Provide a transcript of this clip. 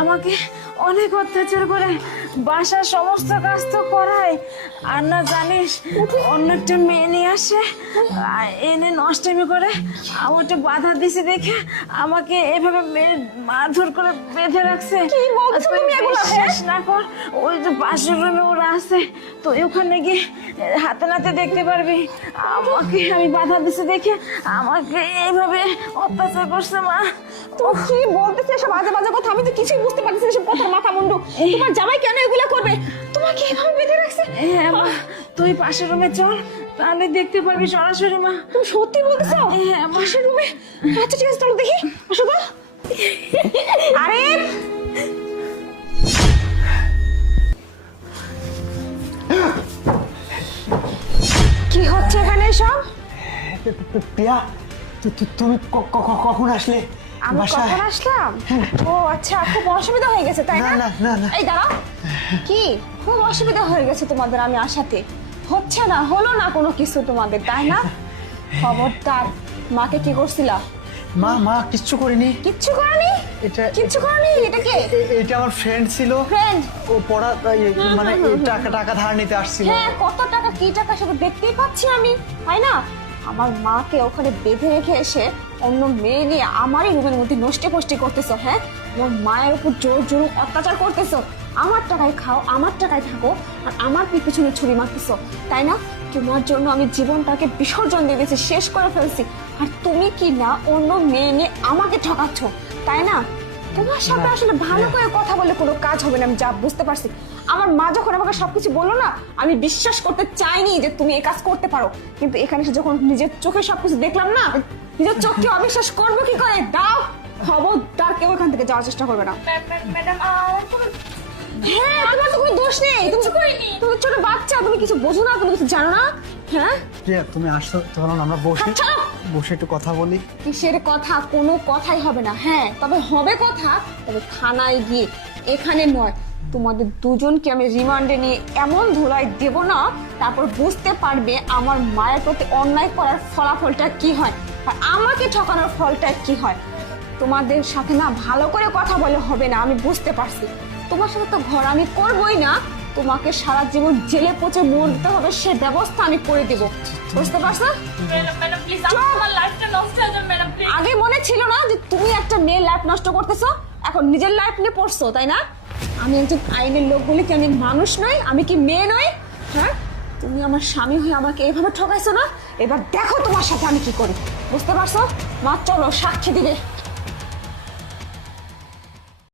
আমাকে অনেক অত্যাচার করে, বাসার সমস্ত কাজ তো করায়। আর না জানিস, অন্য একটা মেয়ে নিয়ে আসে, এনে নষ্টামি করে। আমাকে বাধা দিছে দেখে আমাকে এভাবে মারধর করে বেঁধে রাখছে। কি বলছো তুমি এগুলো? শেষ না কর, ওই যে পাশের রুমে ওরা আছে, তো ওখানে গিয়ে হাতে নাতে দেখতে পারবি। আমাকে আমি বাধা দিছে দেখে আমাকে এইভাবে অত্যাচার করছে মা। তো কি বলতেছে এসব বাজে বাজে কথা? আমি তো কিছুই বুঝতে পারতেছি না এসব কথার মাথা মুন্ডু। তোমার জামাই কেন এগুলো করবে? তোমাকে এভাবে বেঁধে রাখছে? হ্যাঁ মা, তুই পাশের রুমে চল, তাহলে দেখতে পারবি সরাসরি মা। তুমি সত্যি বলতেছো? হ্যাঁ পাশের রুমে? আচ্ছা ঠিক আছে, চলো দেখি। আসো তো। আরে কি হচ্ছে এখানে সব? প্রিয়া, তুমি কখন আসলে আমি বাসায়? কখন আসলাম? ও আচ্ছা, খুব অসুবিধা হয়ে গেছে তাই না? না, না, না। এই দাঁড়াও। কি খুব অসুবিধা হয়ে গেছে তোমাদের আমি আসাতে? হচ্ছে না, হলো না কোনো কিছু তোমাদের, তাই না? খবরদার। মাকে কি করছিলা? মা কিচ্ছু করিনি। কিচ্ছু করনি? কিচ্ছু করনি? এটা কে? এটা আমার ফ্রেন্ড ছিল। ফ্রেন্ড? ও পড়া মানে টাকা ধার নিতে আসছিল। হ্যাঁ, কত টাকা কি টাকা সেটা দেখতেই পাচ্ছি আমি, তাই না? আমার মাকে ওখানে বেঁধে রেখে এসে অন্য মেয়ে নিয়ে আমারই রুমের মধ্যে নষ্টি ফষ্টি করতেছো। হ্যাঁ, আমার মায়ের উপর জোর জোর অত্যাচার করতেছো। আমার টাকায় খাও, আমার টাকায় থাকো, আর আমার পিছনে ছুরি মারতেছো, তাই না? তোমার জন্য আমি জীবনটাকে বিসর্জন দিয়ে দিয়েছি, শেষ করে ফেলছি। আর তুমি কি না অন্য মেয়ে নিয়ে আমাকে ঠকাচ্ছ, তাই না? তোমার সাথে আসলে ভালো করে কথা বলে কোনো কাজ হবে না, আমি যা বুঝতে পারছি। আমার মা যখন আমাকে সবকিছু বললো না, আমি বিশ্বাস করতে চাইনি যে তুমি এই কাজ করতে পারো। কিন্তু এখানে এসে যখন নিজের চোখে সবকিছু দেখলাম না, নিজের চোখকে অবিশ্বাস করবো কি করে? দাও খবরদার, কেউ এখান থেকে যাওয়ার চেষ্টা করবে না। ম্যাডাম, হ্যাঁ, তোমার তো কোনো দোষ নেই, তুমি ছোট বাচ্চা, তুমি কিছু বোঝো না, তুমি কিছু জানো না। হ্যাঁ, প্রিয়া, তুমি আসছো, তখন আমরা ছাড়ো। বসে একটু কথা বলি। কিসের কথা? কোনো কথাই হবে না। হ্যাঁ, তবে হবে কথা, তবে থানায় গিয়ে, এখানে নয়। তোমাদের দুজনকে আমি রিমান্ডে নিয়ে এমন ধুলাই দেব না, তারপর বুঝতে পারবে আমার মায়ের প্রতি অন্যায় করার ফলাফলটা কি হয়, আর আমাকে ঠকানোর ফলটা কি হয়। তোমাদের সাথে না ভালো করে কথা বলে হবে না, আমি বুঝতে পারছি। তোমার সাথে তো ঘর আমি করবই না, তোমাকে সারা জীবন জেলে পচে মরতে হবে সে ব্যবস্থা আমি করে দেব, বুঝতে পারছো? ম্যাডাম প্লিজ, আমার লাইফটা নষ্ট হয়ে যাবে ম্যাডাম প্লিজ। আগে মনে ছিল না যে তুমি একটা মেয়ের লাইফ নষ্ট করতেছো, এখন নিজের লাইফ নিয়ে পড়ছো, তাই না? আমি একজন আইনের লোক বলে কি আমি মানুষ নই? আমি কি মেয়ে নই? হ্যাঁ, তুমি আমার স্বামী হয়ে আমাকে এইভাবে ঠকাইছো না, এবার দেখো তোমার সাথে আমি কি করি, বুঝতে পারছো? মা চলো, সাক্ষী দিবে।